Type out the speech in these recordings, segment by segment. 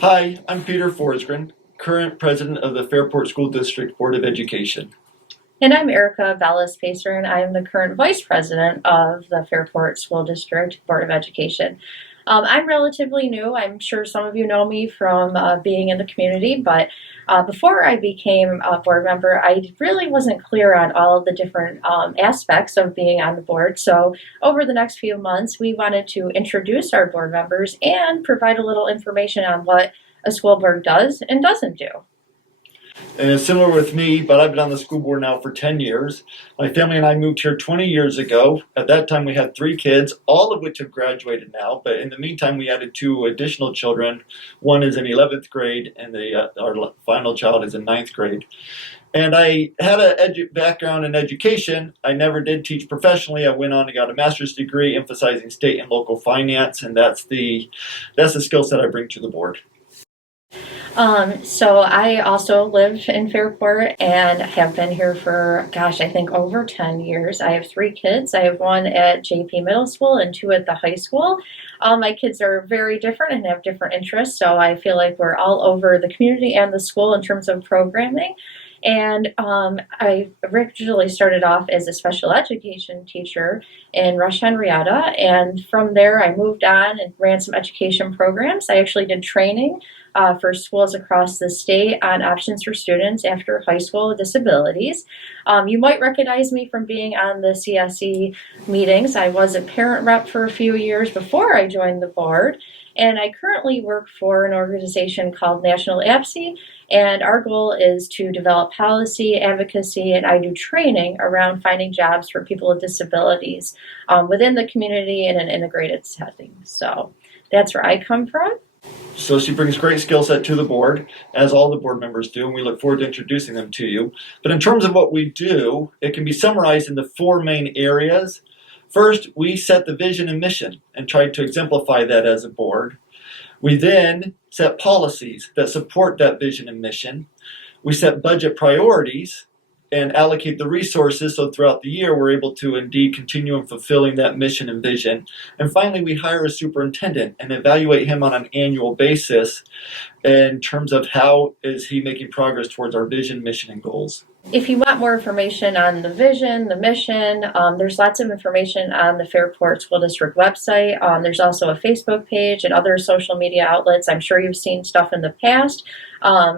Hi, I'm Peter Forsgren, current president of the Fairport School District Board of Education. And I'm Erica Valles-Pacer, and I am the current vice president of the Fairport School District Board of Education. I'm relatively new. I'm sure some of you know me from being in the community, but before I became a board member, I really wasn't clear on all of the different aspects of being on the board. So over the next few months, we wanted to introduce our board members and provide a little information on what a school board does and doesn't do. And it's similar with me, but I've been on the school board now for 10 years. My family and I moved here 20 years ago. At that time, we had 3 kids, all of which have graduated now. But in the meantime, we added 2 additional children. One is in 11th grade, and our final child is in 9th grade. And I had a background in education. I never did teach professionally. I went on and got a master's degree emphasizing state and local finance, and that's the skill set I bring to the board. So I also live in Fairport and have been here for, gosh, I think over 10 years. I have 3 kids. I have one at JP Middle School and 2 at the high school. My kids are very different and have different interests, so I feel like we're all over the community and the school in terms of programming. And I originally started off as a special education teacher in Rush Henrietta, and from there I moved on and ran some education programs. I actually did training for schools across the state on options for students after high school with disabilities. You might recognize me from being on the CSE meetings. I was a parent rep for a few years before I joined the board, and I currently work for an organization called National APSE, and our goal is to develop policy, advocacy, and I do training around finding jobs for people with disabilities within the community in an integrated setting. So that's where I come from. So she brings great skill set to the board, as all the board members do, and we look forward to introducing them to you. But in terms of what we do, it can be summarized into 4 main areas. First, we set the vision and mission and try to exemplify that as a board. We then set policies that support that vision and mission. We set budget priorities and allocate the resources so throughout the year we're able to indeed continue in fulfilling that mission and vision. And finally, we hire a superintendent and evaluate him on an annual basis in terms of how is he making progress towards our vision, mission, and goals. If you want more information on the vision, the mission, there's lots of information on the Fairport School District website. There's also a Facebook page and other social media outlets. I'm sure you've seen stuff in the past.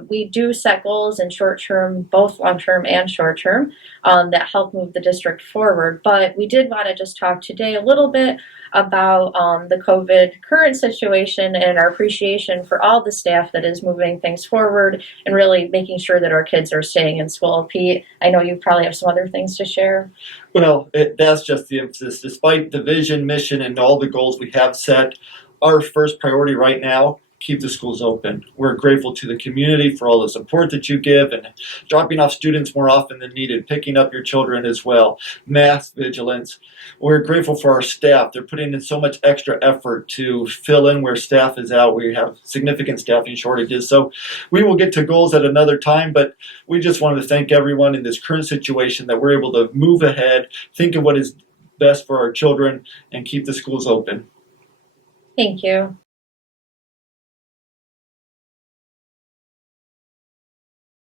We do set goals in short term, both long term and short term, that help move the district forward. But we did want to just talk today a little bit about the COVID current situation and our appreciation for all the staff that is moving things forward and really making sure that our kids are staying in school. Pete, I know you probably have some other things to share. Well, that's just the emphasis. Despite the vision, mission, and all the goals we have set, our first priority right now, keep the schools open. We're grateful to the community for all the support that you give and dropping off students more often than needed, picking up your children as well, mask vigilance. We're grateful for our staff. They're putting in so much extra effort to fill in where staff is out. We have significant staffing shortages. So we will get to goals at another time, but we just wanted to thank everyone in this current situation that we're able to move ahead, think of what is best for our children, and keep the schools open. Thank you.